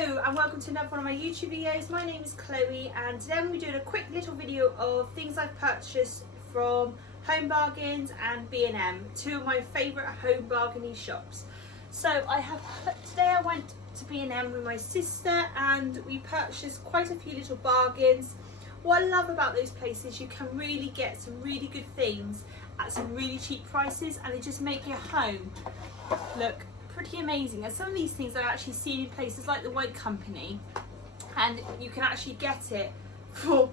Hello and welcome to another one of my YouTube videos. My name is Chloe and today we're doing a quick little video of things I've purchased from Home Bargains and B&M, two of my favourite home bargaining shops. So today I went to B&M with my sister and we purchased quite a few little bargains. What I love about those places, you can really get some really good things at some really cheap prices and they just make your home look pretty amazing. And some of these things I've actually seen in places like the White Company and you can actually get it for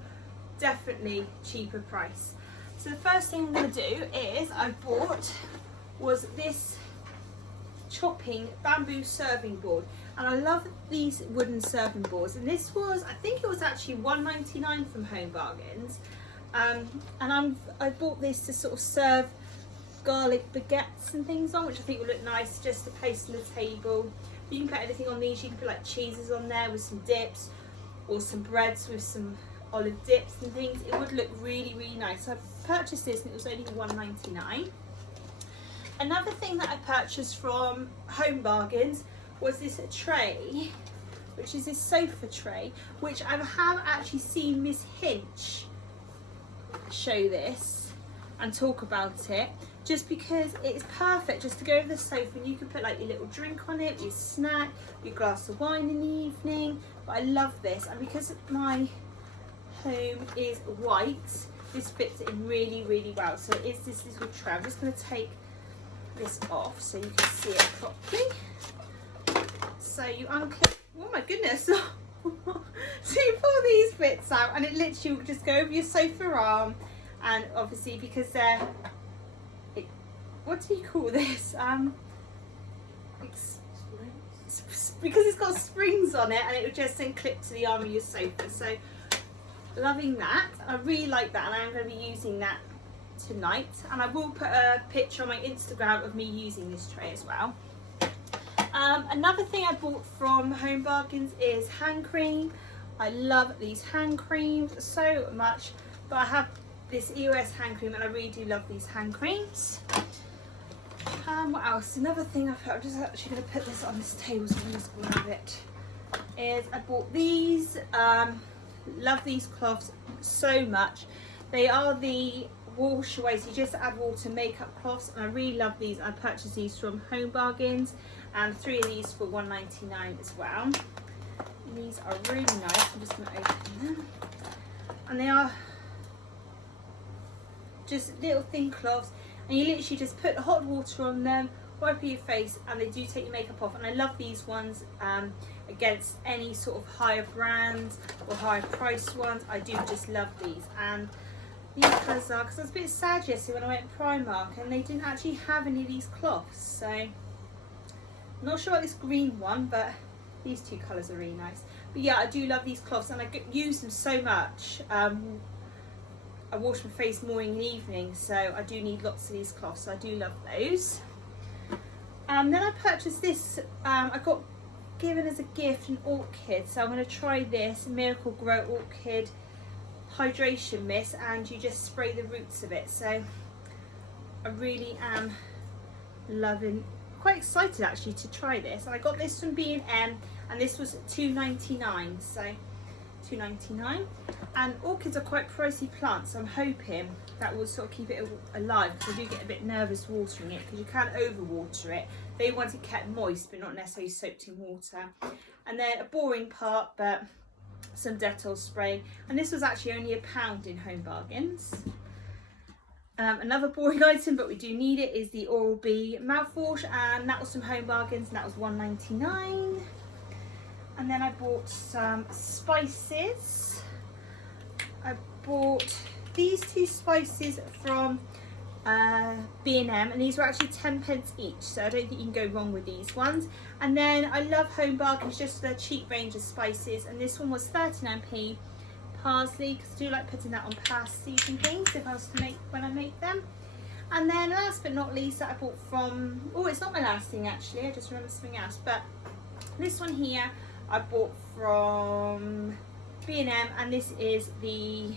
definitely cheaper price. So the first thing I'm going to do is was this chopping bamboo serving board, and I love these wooden serving boards, and this was, I think it was actually $1.99 from Home Bargains, and I bought this to sort of serve garlic baguettes and things on, which I think would look nice just to place on the table. You can put anything on these. You can put like cheeses on there with some dips, or some breads with some olive dips and things. It would look really nice. So I purchased this and it was only $1.99. Another thing that I purchased from Home Bargains was this tray, which is this sofa tray, which I have actually seen Miss Hinch show this and talk about it, just because it's perfect just to go over the sofa and you can put like your little drink on it, your snack, your glass of wine in the evening. But I love this, and because my home is white, this fits in really well. So it is this little tray. I'm just going to take this off so you can see it properly. So you unclip, oh my goodness. So you pull these bits out and it literally will just go over your sofa arm, and obviously because they're, what do you call this? Because it's got springs on it, and it will just then clip to the arm of your sofa. So loving that. I really like that, and I'm going to be using that tonight, and I will put a picture on my Instagram of me using this tray as well. Another thing I bought from Home Bargains is hand cream. I love these hand creams so much, but I have this EOS hand cream and I really do love these hand creams. What else? Another thing I'm just actually going to put this on this table so I can just grab it, is I bought these. Love these cloths so much. They are the wash away, so you just add water makeup cloths, and I really love these. I purchased these from Home Bargains, and 3 of these for $1.99 as well. And these are really nice. I'm just going to open them, and they are just little thin cloths, and you literally just put hot water on them, wipe your face, and they do take your makeup off. And I love these ones against any sort of higher brands or higher priced ones. I do just love these. And these colours are, because I was a bit sad yesterday when I went to Primark and they didn't actually have any of these cloths, so I'm not sure about this green one, but these two colours are really nice. But yeah, I do love these cloths and I use them so much. I wash my face morning and evening, so I do need lots of these cloths, so I do love those. Then I purchased this, I got given as a gift an Orchid, so I'm going to try this Miracle Grow Orchid hydration mist, and you just spray the roots of it. So I really am quite excited actually to try this. And I got this from B&M and this was $2.99, so $2.99. And orchids are quite pricey plants, so I'm hoping that will sort of keep it alive, because I do get a bit nervous watering it, because you can overwater it. They want it kept moist but not necessarily soaked in water. And then a boring part, but some Dettol spray, and this was actually only £1 in Home Bargains. Another boring item, but we do need it, is the Oral-B mouthwash, and that was from Home Bargains, and that was $1.99. And then I bought some spices. I bought these 2 spices from B&M, and these were actually 10p each, so I don't think you can go wrong with these ones. And then I love Home Bargains just for their cheap range of spices, and this one was 39p. Parsley, because I do like putting that on pasties and things if I was to make, when I make them. And then last but not least, that I bought from, oh, it's not my last thing actually, I just remembered something else, but this one here I bought from B&M, and this is the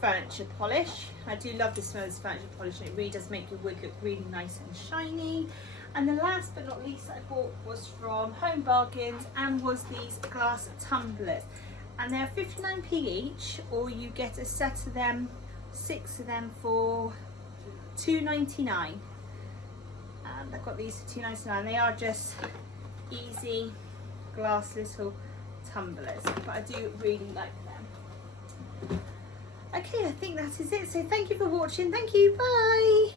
furniture polish. I do love the smell of this furniture polish, and it really does make your wood look really nice and shiny. And the last but not least that I bought was from Home Bargains and was these glass tumblers. And they're 59p each, or you get a set of them, 6 of them for £2.99. And I've got these for £2.99. They are just easy glass little tumblers, but I do really like them. Okay, I think that is it. So thank you for watching. Thank you. Bye.